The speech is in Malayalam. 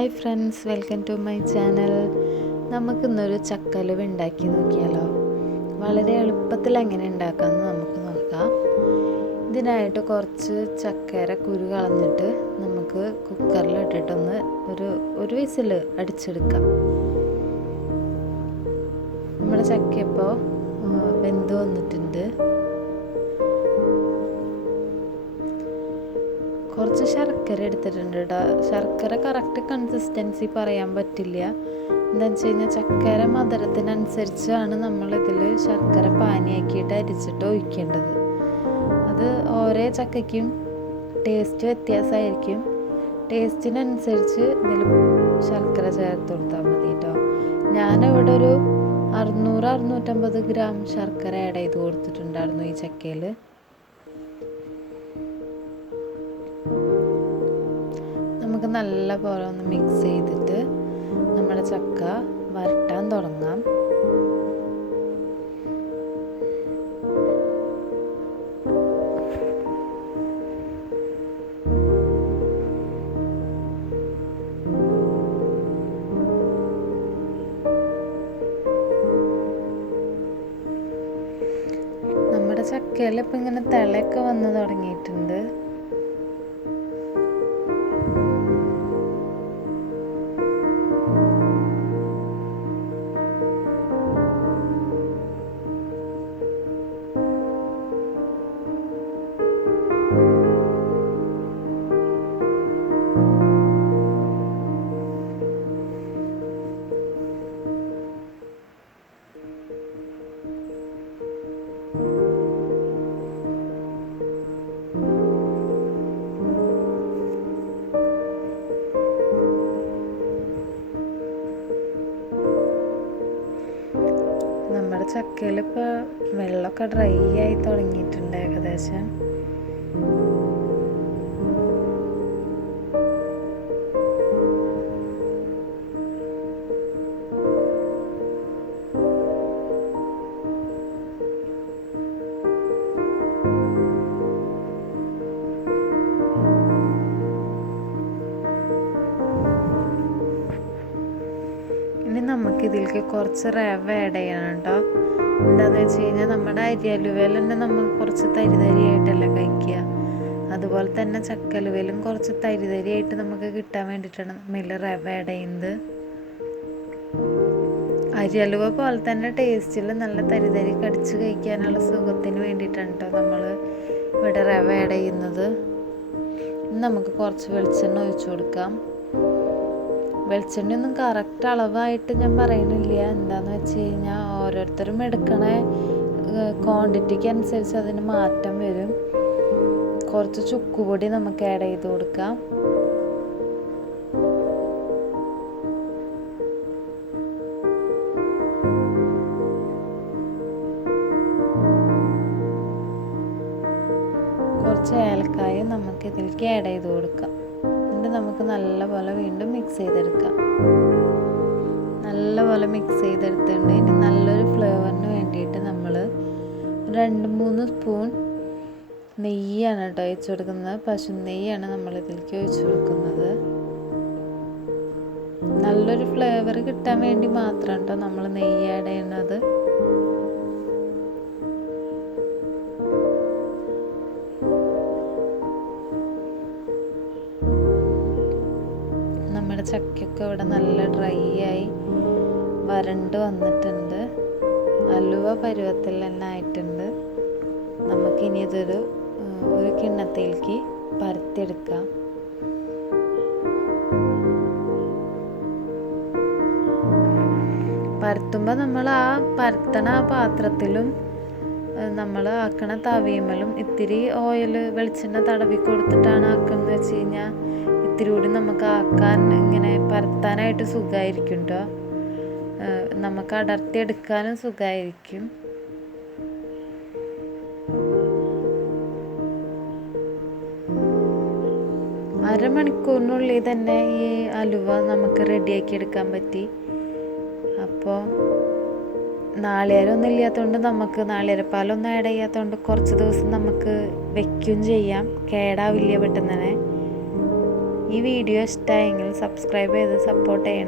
Hi friends, welcome to my channel. നമുക്കിന്നൊരു ചക്കലുവ ഉണ്ടാക്കി നോക്കിയാലോ. വളരെ എളുപ്പത്തിൽ എങ്ങനെ ഉണ്ടാക്കാമെന്ന് നമുക്ക് നോക്കാം. ഇതിനായിട്ട് കുറച്ച് ചക്കര കുരു കളഞ്ഞിട്ട് നമുക്ക് കുക്കറിലിട്ടിട്ടൊന്ന് ഒരു വിസിൽ അടിച്ചെടുക്കാം. നമ്മുടെ ചക്ക ഇപ്പോൾ വെന്ത് വന്നിട്ടുണ്ട്. കുറച്ച് ശർക്കര എടുത്തിട്ടുണ്ട് കേട്ടോ. ശർക്കര കറക്റ്റ് കൺസിസ്റ്റൻസി പറയാൻ പറ്റില്ല. എന്താണെന്ന് വെച്ച് കഴിഞ്ഞാൽ ചക്കര മധുരത്തിനനുസരിച്ചാണ് നമ്മളിതിൽ ശർക്കര പാനിയാക്കിയിട്ട് അരിച്ചിട്ട് ഒഴിക്കേണ്ടത്. അത് ഓരോ ചക്കയ്ക്കും ടേസ്റ്റ് വ്യത്യാസമായിരിക്കും. ടേസ്റ്റിനനുസരിച്ച് ഇതിൽ ശർക്കര ചേർത്ത് കൊടുത്താൽ മതി കേട്ടോ. ഞാനിവിടെ ഒരു 600-650 ഗ്രാം ശർക്കര ആഡ് ചെയ്ത് കൊടുത്തിട്ടുണ്ടായിരുന്നു ഈ ചക്കയിൽ. നമുക്ക് നല്ല പോലെ ഒന്ന് മിക്സ് ചെയ്തിട്ട് നമ്മുടെ ചക്ക വരട്ടാൻ തുടങ്ങാം. നമ്മുടെ ചക്കയിൽ ഇപ്പം ഇങ്ങനെ തിളയൊക്കെ വന്ന് തുടങ്ങിയിട്ടുണ്ട്. നമ്മുടെ ചക്കയിൽ ഇപ്പോൾ വെള്ളമൊക്കെ ഡ്രൈ ആയി തുടങ്ങിയിട്ടുണ്ട് ഏകദേശം. ഇനി നമുക്കിതിലേക്ക് കുറച്ച് റവ ആഡ് ചെയ്യണം കേട്ടോ. എന്താണെന്ന് വെച്ച് കഴിഞ്ഞാൽ നമ്മുടെ അരിയലുവയിൽ തന്നെ നമ്മൾ കുറച്ച് തരിതരിയായിട്ടല്ല കഴിക്കുക. അതുപോലെ തന്നെ ചക്കലുവയിലും കുറച്ച് തരിതരിയായിട്ട് നമുക്ക് കിട്ടാൻ വേണ്ടിയിട്ടാണ് നമ്മൾ റവ ആഡ് ചെയ്യുന്നത്. അരിയലുവ പോലെ തന്നെ ടേസ്റ്റിൽ നല്ല തരിതരി കടിച്ച് കഴിക്കാനുള്ള സുഖത്തിന് വേണ്ടിയിട്ടാണ് കേട്ടോ നമ്മൾ ഇവിടെ റവ ആഡ് ചെയ്യുന്നത്. നമുക്ക് കുറച്ച് വെളിച്ചെണ്ണ ഒഴിച്ചു കൊടുക്കാം. വെളിച്ചെണ്ണയൊന്നും കറക്റ്റ് അളവായിട്ട് ഞാൻ പറയണില്ല. എന്താണെന്ന് വെച്ച് കഴിഞ്ഞാൽ ഓരോരുത്തരും എടുക്കണ ക്വാണ്ടിറ്റിക്ക് അനുസരിച്ച് അതിന് മാറ്റം വരും. കുറച്ച് ചുക്കുപൊടി നമുക്ക് ആഡ് ചെയ്ത് കൊടുക്കാം. കുറച്ച് ഏലക്കായ നമുക്ക് ഇതിലേക്ക് ആഡ് ചെയ്ത് കൊടുക്കാം. എന്നിട്ട് നമുക്ക് നല്ലപോലെ വീണ്ടും മിക്സ് ചെയ്തെടുക്കാം. നല്ലപോലെ മിക്സ് ചെയ്തെടുത്തിട്ടുണ്ട്. ഇനി നല്ലൊരു ഫ്ലേവറിന് വേണ്ടിയിട്ട് നമ്മൾ 2-3 സ്പൂൺ നെയ്യാണ് കേട്ടോ ഒഴിച്ചു കൊടുക്കുന്നത്. പശു നെയ്യാണ് നമ്മൾ ഇതിലേക്ക് ഒഴിച്ചു കൊടുക്കുന്നത്. നല്ലൊരു ഫ്ലേവർ കിട്ടാൻ വേണ്ടി മാത്രം കേട്ടോ നമ്മൾ നെയ്യ് ആഡ് ചെയ്യുന്നത്. നമ്മുടെ ചക്കയൊക്കെ ഇവിടെ നല്ല ഡ്രൈ ആയി വരണ്ട് വന്നിട്ടുണ്ട്. അലുവ പരുവത്തിൽ തന്നെ ആയിട്ടുണ്ട്. നമുക്കിനി ഇതൊരു കിണ്ണത്തിലേക്ക് പരത്തിയെടുക്കാം. പരത്തുമ്പോൾ നമ്മൾ ആ പരത്തണ ആ പാത്രത്തിലും നമ്മൾ ആക്കണ തവിയമലും ഇത്തിരി ഓയിൽ വെളിച്ചെണ്ണ തടവി കൊടുത്തിട്ടാണ് ആക്കുന്നത് വെച്ച് കഴിഞ്ഞാൽ ഇത്തിരി കൂടി നമുക്ക് ആക്കാൻ ഇങ്ങനെ പരത്താനായിട്ട് സുഖമായിരിക്കും കേട്ടോ. നമുക്ക് അടർത്തിയെടുക്കാനും സുഖമായിരിക്കും. അരമണിക്കൂറിനുള്ളിൽ തന്നെ ഈ അലുവ നമുക്ക് റെഡിയാക്കി എടുക്കാൻ പറ്റി. അപ്പോൾ നാളികേരമൊന്നും ഇല്ലാത്തതുകൊണ്ട് നമുക്ക് നാളികേരപ്പാലൊന്നും ആഡ് ചെയ്യാത്തതുകൊണ്ട് കുറച്ച് ദിവസം നമുക്ക് വെക്കുകയും ചെയ്യാം. കേടാവില്ല പെട്ടെന്ന് തന്നെ. ഈ വീഡിയോ ഇഷ്ടമായെങ്കിൽ സബ്സ്ക്രൈബ് ചെയ്ത് സപ്പോർട്ട് ചെയ്യണം.